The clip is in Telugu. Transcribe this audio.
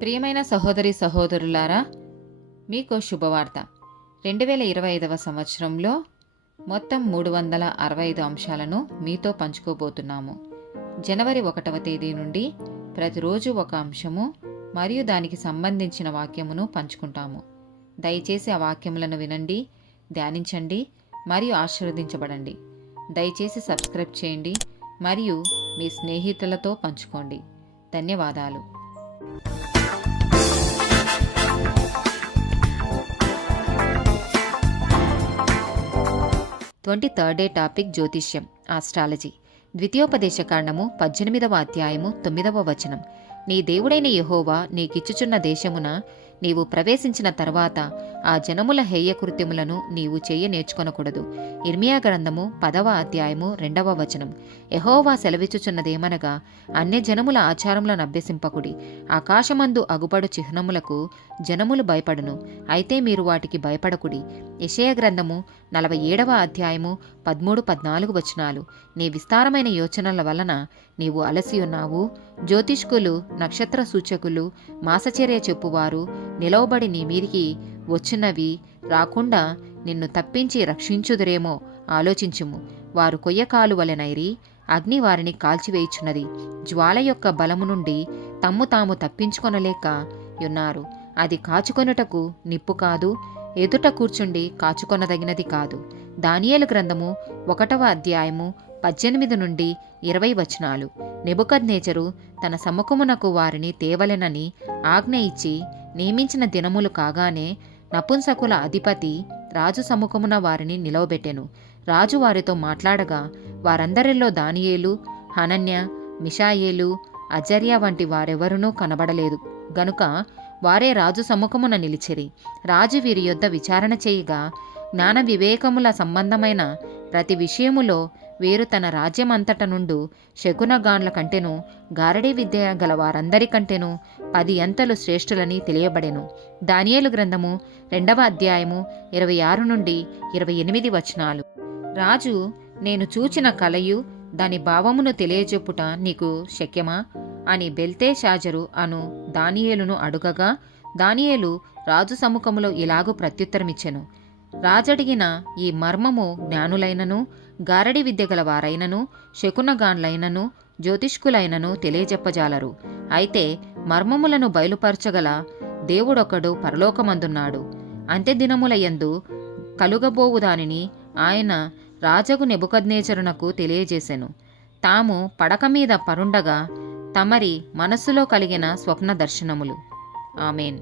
ప్రియమైన సహోదరి సహోదరులారా, మీకు శుభవార్త. 2025 సంవత్సరంలో మొత్తం 365 అంశాలను మీతో పంచుకోబోతున్నాము. జనవరి 1వ తేదీ నుండి ప్రతిరోజు ఒక అంశము మరియు దానికి సంబంధించిన వాక్యమును పంచుకుంటాము. దయచేసి ఆ వాక్యములను వినండి, ధ్యానించండి మరియు ఆశీర్వదించబడండి. దయచేసి సబ్స్క్రైబ్ చేయండి మరియు మీ స్నేహితులతో పంచుకోండి. ధన్యవాదాలు. 23rd డే టాపిక్ జ్యోతిష్యం, ఆస్ట్రాలజీ. ద్వితీయోపదేశకాండము 18వ అధ్యాయము 9వ వచనం. నీ దేవుడైన యెహోవా నీకిచ్చుచున్న దేశమున నీవు ప్రవేశించిన తర్వాత ఆ జనముల హేయకృత్యములను నీవు చెయ్య నేర్చుకొనకూడదు. ఇర్మియా గ్రంథము 10వ అధ్యాయము 2వ వచనం. యెహోవా సెలవిచ్చుచున్నదేమనగా, అన్యజనముల ఆచారములను అభ్యసింపకుడి. ఆకాశమందు అగుపడు చిహ్నములకు జనములు భయపడును, అయితే మీరు వాటికి భయపడకుడి. యెషయా గ్రంథము 47వ అధ్యాయము 13-14 వచనాలు. నీ విస్తారమైన యోచనల వలన నీవు అలసి ఉన్నావు. జ్యోతిష్కులు, నక్షత్ర సూచకులు, మాసచర్య చెప్పువారు నిలవబడి నీ మీదికి వచ్చినవి రాకుండా నిన్ను తప్పించి రక్షించుదురేమో ఆలోచించుము. వారు కొయ్యకాలు వలెనైరి, అగ్ని వారిని కాల్చివేయుచున్నది. జ్వాల యొక్క బలము నుండి తమ్ము తాము తప్పించుకొనలేక యున్నారు. అది కాచుకొనుటకు నిప్పు కాదు, ఎదుట కూర్చుండి కాచుకొనదగినది కాదు. దానియేలు గ్రంథము 1వ అధ్యాయము 18-20 వచనాలు. నెబుకద్నెజరు తన సముఖమునకు వారిని తేవలెనని ఆజ్ఞ ఇచ్చి నియమించిన దినములు కాగానే నపుంసకుల అధిపతి రాజు సముఖమున వారిని నిలవబెట్టెను. రాజు వారితో మాట్లాడగా వారందరిలో దానియేలు, హనన్య, మిషాయేలు, అజర్యా వంటి వారెవరునూ కనబడలేదు గనుక వారే రాజు సముఖమున నిలిచిరి. రాజు వీరి యొద్ద విచారణ చేయగా, జ్ఞాన వివేకముల సంబంధమైన ప్రతి విషయములో వీరు తన రాజ్యమంతట నుండు శకునగాండ్ల కంటెను, గారడీ విద్య గల వారందరికంటెను 10 అంతలు శ్రేష్ఠులని తెలియబడెను. దానియేలు గ్రంథము 2వ అధ్యాయము 26-28 వచనాలు. రాజు, నేను చూచిన కలయు దాని భావమును తెలియజెప్పుట నీకు శక్యమా అని బెల్తెషాజరు అను దానియేలును అడుగగా, దానియేలు రాజు సముఖములో ఇలాగు ప్రత్యుత్తరమిచ్చెను. రాజడిగిన ఈ మర్మము జ్ఞానులైనను, గారడి విద్య గల వారైనను, శకునగాండ్లైనను, జ్యోతిష్కులైనను తెలియజెప్పజాలరు. అయితే మర్మములను బయలుపరచగల దేవుడొకడు పరలోకమందున్నాడు. అంత్యదినములయందు కలుగబోవు దానిని ఆయన రాజగు నెబుకద్నెజరునకు తెలియజేసెను. తాము పడక మీద పరుండగా తమరి మనస్సులో కలిగిన స్వప్న దర్శనములు. ఆమేన్.